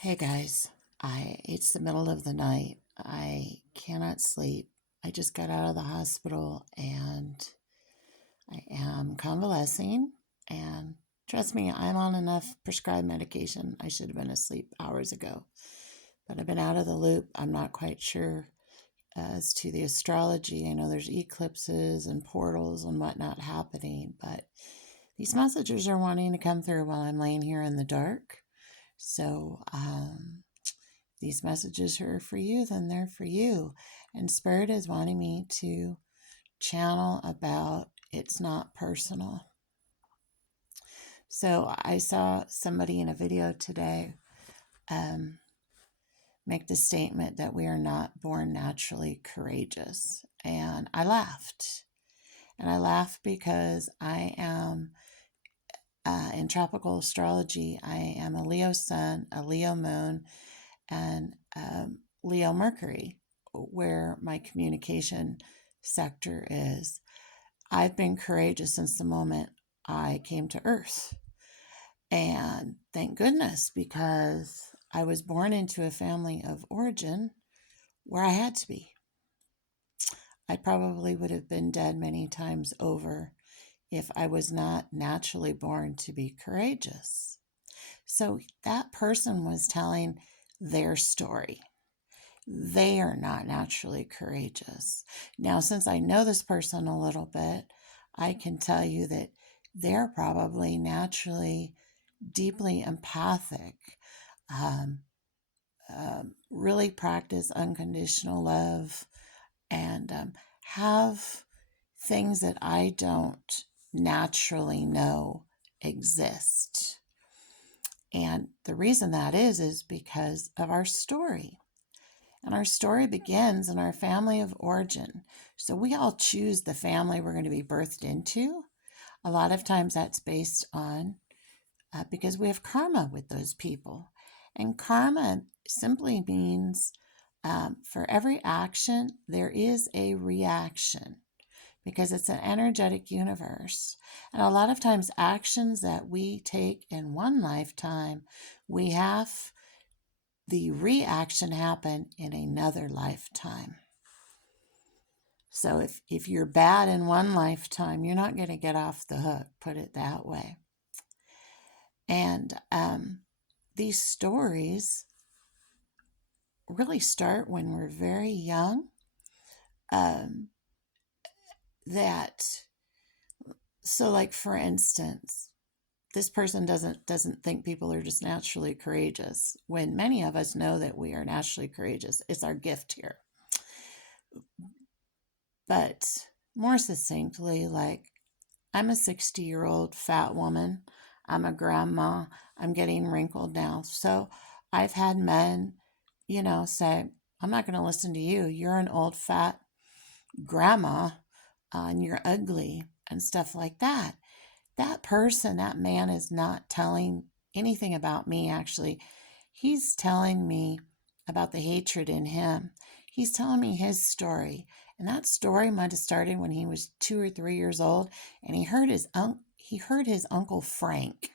Hey guys, it's the middle of the night. I cannot sleep. I just got out of the hospital and I am convalescing, and trust me, I'm on enough prescribed medication. I should have been asleep hours ago. But I've been out of the loop. I'm not quite sure as to the astrology. I know there's eclipses and portals and whatnot happening, but these messages are wanting to come through while I'm laying here in the dark. So, these messages are for you, then they're for you. And Spirit is wanting me to channel about it's not personal. So I saw somebody in a video today make the statement that we are not born naturally courageous. And I laughed. And I laughed because I am, in tropical astrology, I am a Leo sun, a Leo moon, and Leo Mercury, where my communication sector is. I've been courageous since the moment I came to Earth. And thank goodness, because I was born into a family of origin where I had to be. I probably would have been dead many times over if I was not naturally born to be courageous. So that person was telling their story. They are not naturally courageous. Now, since I know this person a little bit, I can tell you that they're probably naturally deeply empathic, um, really practice unconditional love, and have things that I don't naturally know exist. And the reason that is because of our story. And our story begins in our family of origin. So we all choose the family we're going to be birthed into. A lot of times that's based on because we have karma with those people. And karma simply means for every action, there is a reaction because it's an energetic universe. And a lot of times, actions that we take in one lifetime, we have the reaction happen in another lifetime. So if you're bad in one lifetime, you're not going to get off the hook, put it that way. And these stories really start when we're very young. So like for instance, this person doesn't think people are just naturally courageous when many of us know that we are naturally courageous. It's our gift here. But more succinctly, like I'm a 60-year-old fat woman. I'm a grandma. I'm getting wrinkled now. So I've had men, say, I'm not going to listen to you. You're an old fat grandma and you're ugly and stuff like that. That person, that man is not telling anything about me, actually. He's telling me about the hatred in him. He's telling me his story. And that story might have started when he was 2 or 3 years old, and he heard his Uncle Frank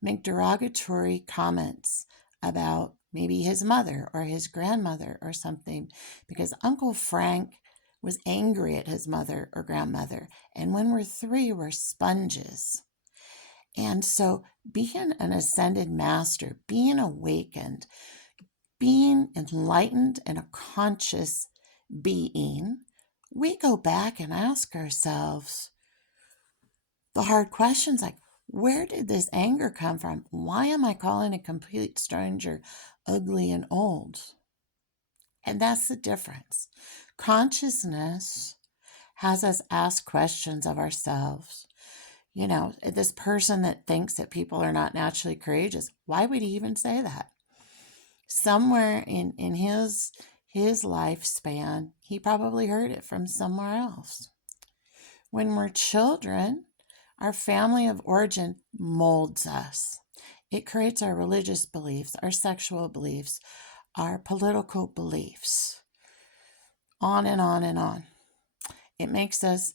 make derogatory comments about maybe his mother or his grandmother or something, because Uncle Frank was angry at his mother or grandmother. And when we're 3, we're sponges. And so being an ascended master, being awakened, being enlightened and a conscious being, we go back and ask ourselves the hard questions like, where did this anger come from? Why am I calling a complete stranger ugly and old? And that's the difference. Consciousness has us ask questions of ourselves. This person that thinks that people are not naturally courageous, why would he even say that? Somewhere in his lifespan, he probably heard it from somewhere else. When we're children, our family of origin molds us. It creates our religious beliefs, our sexual beliefs, our political beliefs, on and on and on. It makes us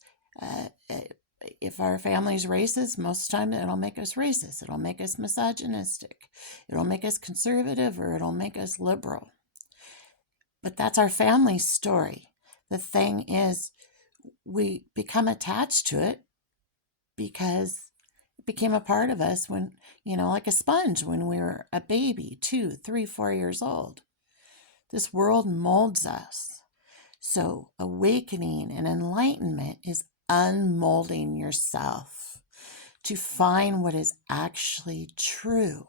if our family's racist, most of the time it'll make us racist. It'll make us misogynistic. It'll make us conservative, or it'll make us liberal. But that's our family story. The thing is, we become attached to it because it became a part of us when, like a sponge when we were a baby, 2, 3, 4 years old. This world molds us. So awakening and enlightenment is unmolding yourself to find what is actually true.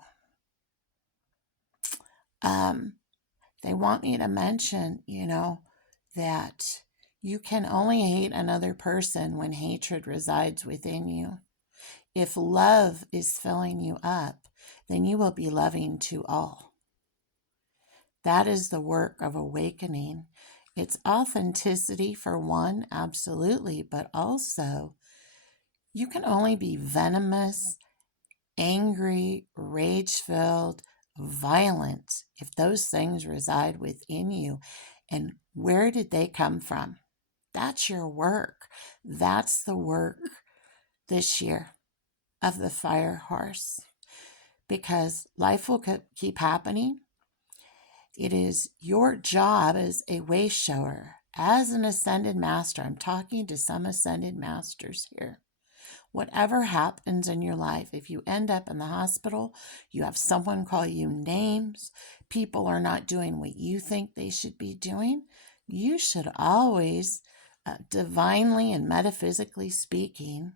They want me to mention, that you can only hate another person when hatred resides within you. If love is filling you up, then you will be loving to all. That is the work of awakening. It's authenticity for one, absolutely, but also you can only be venomous, angry, rage-filled, violent if those things reside within you. And where did they come from? That's your work. That's the work this year of the fire horse, because life will keep happening. It is your job as a way shower, as an ascended master. I'm talking to some ascended masters here. Whatever happens in your life, if you end up in the hospital, you have someone call you names, people are not doing what you think they should be doing, you should always, divinely and metaphysically speaking,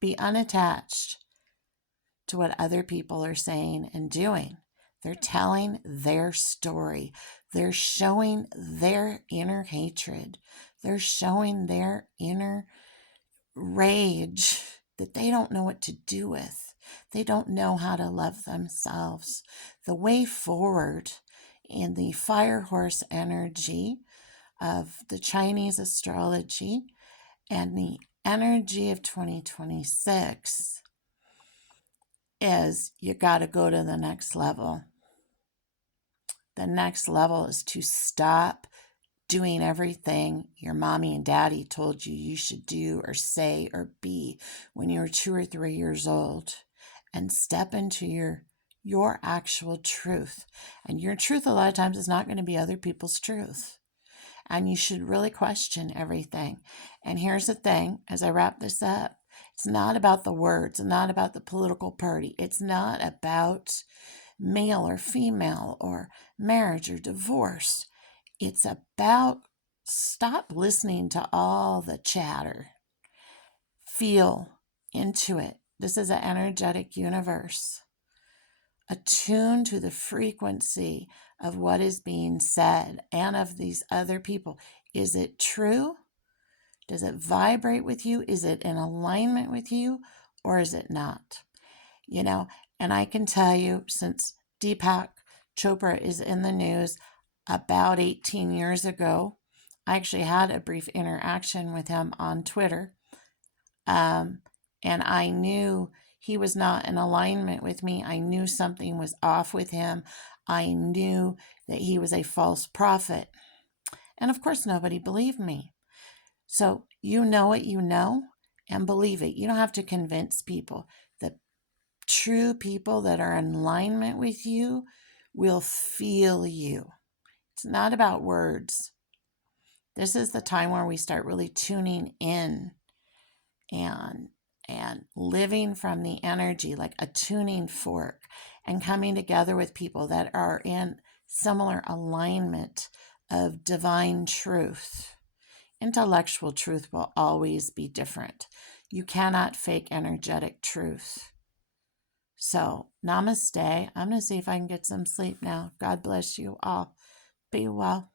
be unattached to what other people are saying and doing. They're telling their story. They're showing their inner hatred. They're showing their inner rage that they don't know what to do with. They don't know how to love themselves. The way forward in the fire horse energy of the Chinese astrology and the energy of 2026 is you got to go to the next level. The next level is to stop doing everything your mommy and daddy told you should do or say or be when you were 2 or 3 years old, and step into your actual truth. And your truth a lot of times is not going to be other people's truth. And you should really question everything. And here's the thing, as I wrap this up, it's not about the words, and not about the political party. It's not about male or female or marriage or divorce. It's about stop listening to all the chatter. Feel into it. This is an energetic universe. Attune to the frequency of what is being said and of these other people. Is it true? Does it vibrate with you? Is it in alignment with you, or is it not? And I can tell you, since Deepak Chopra is in the news, about 18 years ago, I actually had a brief interaction with him on Twitter. And I knew he was not in alignment with me. I knew something was off with him. I knew that he was a false prophet. And of course, nobody believed me. So you know what you know and believe it. You don't have to convince people. The true people that are in alignment with you will feel you. It's not about words. This is the time where we start really tuning in and living from the energy, like a tuning fork, and coming together with people that are in similar alignment of divine truth. Intellectual truth will always be different. You cannot fake energetic truth. So, namaste. I'm going to see if I can get some sleep now. God bless you all. Be well.